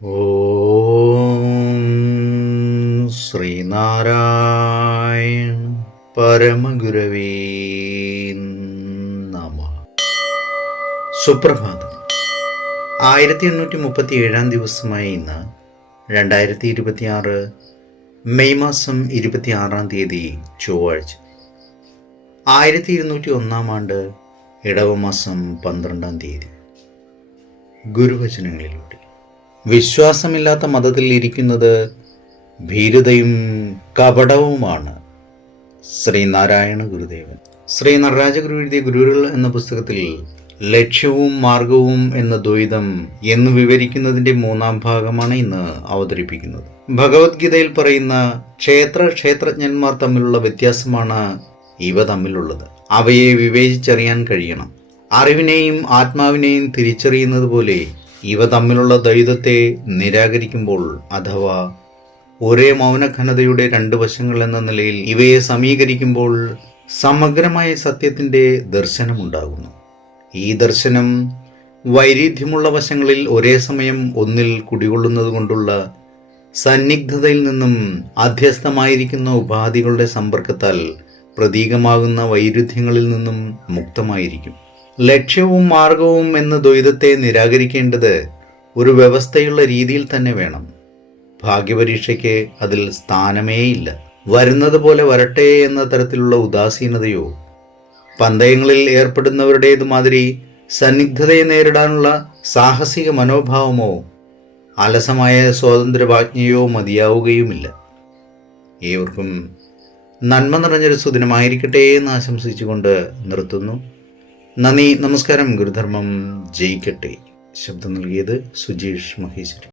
ഓം ശ്രീനാരായണ പരമഗുരവേ നമഃ. സുപ്രഭാതം. 1837 ദിവസമായ ഇന്ന് 2026 മെയ് മാസം 26 ചൊവ്വാഴ്ച. 1201 ആണ്ട് ഇടവമാസം 12 ഗുരുവചനങ്ങളിലൂടെ. വിശ്വാസമില്ലാത്ത മതത്തിൽ ഇരിക്കുന്നത് ഭീരുതയും കപടവുമാണ്. ശ്രീനാരായണ ഗുരുദേവൻ. ശ്രീ നടരാജഗുരു എഴുതിയ ഗുരുകൾ എന്ന പുസ്തകത്തിൽ ലക്ഷ്യവും മാർഗവും എന്ന ദ്വൈതം എന്ന് വിവരിക്കുന്നതിൻ്റെ 3-ാം ഭാഗമാണ് ഇന്ന് അവതരിപ്പിക്കുന്നത്. ഭഗവത്ഗീതയിൽ പറയുന്ന ക്ഷേത്രജ്ഞന്മാർ തമ്മിലുള്ള വ്യത്യാസമാണ് ഇവ തമ്മിലുള്ളത്. അവയെ വിവേചിച്ചറിയാൻ കഴിയണം. അറിവിനെയും ആത്മാവിനെയും തിരിച്ചറിയുന്നത് പോലെ ഇവ തമ്മിലുള്ള ദ്വൈതത്തെ നിരാകരിക്കുമ്പോൾ, അഥവാ ഒരേ മൗനഘനതയുടെ 2 വശങ്ങൾ എന്ന നിലയിൽ ഇവയെ സമീകരിക്കുമ്പോൾ സമഗ്രമായ സത്യത്തിൻ്റെ ദർശനമുണ്ടാകുന്നു. ഈ ദർശനം വൈരുദ്ധ്യമുള്ള വശങ്ങളിൽ ഒരേ സമയം ഒന്നിൽ കുടികൊള്ളുന്നത് കൊണ്ടുള്ള സന്നിഗ്ധതയിൽ നിന്നും അധ്യസ്ഥമായിരിക്കുന്ന ഉപാധികളുടെ സമ്പർക്കത്താൽ പ്രതീകമാകുന്ന വൈരുദ്ധ്യങ്ങളിൽ നിന്നും മുക്തമായിരിക്കും. ലക്ഷ്യവും മാർഗവും എന്ന ദ്വൈതത്തെ നിരാകരിക്കേണ്ടത് ഒരു വ്യവസ്ഥയുള്ള രീതിയിൽ തന്നെ വേണം. ഭാഗ്യപരീക്ഷയ്ക്ക് അതിൽ സ്ഥാനമേയില്ല. വരുന്നത് പോലെ വരട്ടെ എന്ന തരത്തിലുള്ള ഉദാസീനതയോ, പന്തയങ്ങളിൽ ഏർപ്പെടുന്നവരുടേതുമാതിരി സന്നിഗ്ധതയെ നേരിടാനുള്ള സാഹസിക മനോഭാവമോ, അലസമായ സ്വാതന്ത്ര്യവാജ്ഞയോ മതിയാവുകയുമില്ല. ഏവർക്കും നന്മ നിറഞ്ഞൊരു സുദിനമായിരിക്കട്ടെ എന്ന് ആശംസിച്ചുകൊണ്ട് നിർത്തുന്നു. നന്ദി, നമസ്കാരം. ഗുരുധർമ്മം ജയിക്കട്ടെ. ശബ്ദം നൽകിയത് സുജീഷ് മഹേശ്വരി.